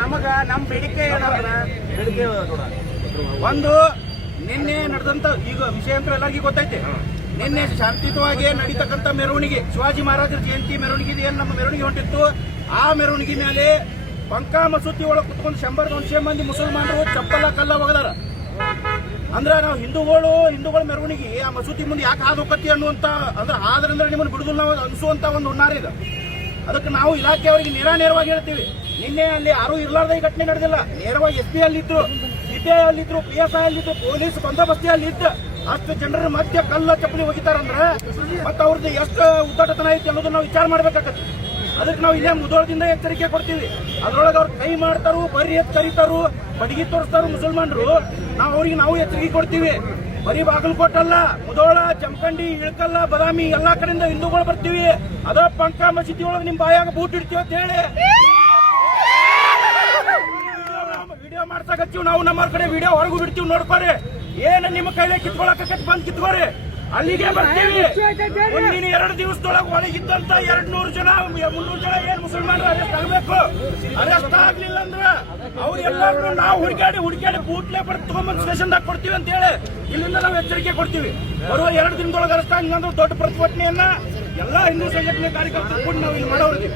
ನಮಗ ನಮ್ಮ ಬೇಡಿಕೆ ಒಂದು ನಿನ್ನೆ ನಡೆದಂತ ಈಗ ವಿಷಯ ಅಂತ ಎಲ್ಲರಿಗೂ ಗೊತ್ತೈತೆ. ನಿನ್ನೆ ಶಾಂತಿಯುತವಾಗಿ ನಡೀತಕ್ಕಂಥ ಮೆರವಣಿಗೆ, ಶಿವಾಜಿ ಮಹಾರಾಜರ ಜಯಂತಿ ಮೆರವಣಿಗೆ ಏನ್ ನಮ್ಮ ಮೆರವಣಿಗೆ ಹೊಂಟಿತ್ತು, ಆ ಮೆರವಣಿಗೆ ಮೇಲೆ ಬಂಕಾ ಮಸೂತಿ ಒಳಗೆ ಕುತ್ಕೊಂಡು 100-100 ಮಂದಿ ಮುಸಲ್ಮಾನರು ಚಪ್ಪಲ ಕಲ್ಲ ಒಗದಾರ. ಅಂದ್ರೆ ನಾವು ಹಿಂದೂಗಳ ಮೆರವಣಿಗೆ ಆ ಮಸೂತಿ ಮುಂದೆ ಯಾಕೆ ಹಾದು ಹೋಗತ್ತಿ ಅನ್ನುವಂತ, ಅಂದ್ರೆ ಆದ್ರಿಂದ ನಿಮ್ಮನ್ನು ಬಿಡುದಿಲ್ಲ ನಾವು ಅನಿಸುವಂತ ಒಂದು ಹುನ್ನಾರ ಇದೆ. ಅದಕ್ಕೆ ನಾವು ಇಲಾಖೆಯವರಿಗೆ ನೇರವಾಗಿ ಹೇಳ್ತೀವಿ. ನಿನ್ನೆ ಅಲ್ಲಿ ಯಾರು ಇರ್ಲಾರ್ದ ಈ ಘಟನೆ ನಡೆದಿಲ್ಲ. ನೇರವಾಗಿ SP ಅಲ್ಲಿದ್ರು, CPI ಅಲ್ಲಿದ್ರು, PSI ಅಲ್ಲಿದ್ರು, ಪೊಲೀಸ್ ಬಂದೋಬಸ್ತಿ ಅಲ್ಲಿ ಇತ್ತು. ಅಷ್ಟು ಜನರ ಮಧ್ಯ ಕಲ್ಲ ಚಪ್ಪಲಿ ಹೋಗಿತಾರಂದ್ರೆ ಮತ್ತೆ ಅವ್ರದ್ದು ಎಷ್ಟು ಉದ್ದಾಟತನ ಐತಿ ಅನ್ನೋದು ನಾವು ವಿಚಾರ ಮಾಡ್ಬೇಕಾಗತ್ತೆ. ಅದಕ್ಕೆ ನಾವು ಇಲ್ಲೇ ಮುಧೋಳದಿಂದ ಎಚ್ಚರಿಕೆ ಕೊಡ್ತೀವಿ. ಅದ್ರೊಳಗೆ ಅವ್ರು ಕೈ ಮಾಡ್ತಾರು, ಬರೀ ಎತ್ ಕರೀತಾರು, ಬಡಗಿ ತೋರಿಸ್ತಾರು ಮುಸಲ್ಮಾನರು. ನಾವು ಎಚ್ಚರಿಕೆ ಕೊಡ್ತೀವಿ. ಬರೀ ಬಾಗಲಕೋಟೆ ಅಲ್ಲ, ಮುಧೋಳ, ಜಮಖಂಡಿ, ಇಳಕಲ್ಲ, ಬದಾಮಿ ಎಲ್ಲಾ ಕಡೆಯಿಂದ ಹಿಂದೂಗಳು ಬರ್ತೀವಿ. ಅದ ಬಂಕಾ ಮಸೀದಿ ಒಳಗೆ ನಿಮ್ ಬಾಯಾಗ ಬೂಟ್ ಇಡ್ತೀವಿ ಅಂತ ಹೇಳಿ ವಿಡಿಯೋ ಮಾಡ್ಸಾಕತ್ತೀವಿ. ನಾವು ನಮ್ಮ ಕಡೆ ವಿಡಿಯೋ ಹೊರಗೂ ಬಿಡ್ತೀವಿ, ನೋಡ್ಕೋರಿ. ಏನ್ ನಿಮ್ಮ ಕೈಲೇ ಕಿತ್ಕೊಳಕ ಬಂದ್ ಕಿತ್ಕೋರಿ, ಅಲ್ಲಿಗೆ ಬರ್ತೀವಿ. ಮುಂದಿನ 2 ದಿವಸದೊಳಗೆ ಒಳಗಿದ್ದಂತ 200 ಜನ 300 ಜನ ಏನ್ ಮುಸಲ್ಮಾನರು ಅರೆಸ್ಟ್ ಆಗಬೇಕು. ಅರೆಸ್ಟ್ ಆಗ್ಲಿಲ್ಲ ಅಂದ್ರೆ ಅವ್ರೆಲ್ಲರೂ ನಾವು ಹುಡುಕಾಡಿ ಬೂಟ್ಲೆ ಬಡ್ದು ತಗೊಂಡ್ಬಂದು ಸ್ಟೇಷನ್ದಾಗ ಕೊಡ್ತೀವಿ ಅಂತ ಹೇಳಿ ಇಲ್ಲಿಂದ ನಾವು ಎಚ್ಚರಿಕೆ ಕೊಡ್ತೀವಿ. ಬರುವ 2 ದಿನದೊಳಗೆ ಅರೆಸ್ಟ್ ಆಗಿಲ್ಲ ಅಂದ್ರೆ ದೊಡ್ಡ ಪ್ರತಿಭಟನೆಯನ್ನ ಎಲ್ಲಾ ಹಿಂದೂ ಸಂಘಟನೆ ಕಾರ್ಯಕರ್ತರು ಕೂಡ ನಾವು ಇಲ್ಲಿ ಮಾಡೋರ್ತೀವಿ.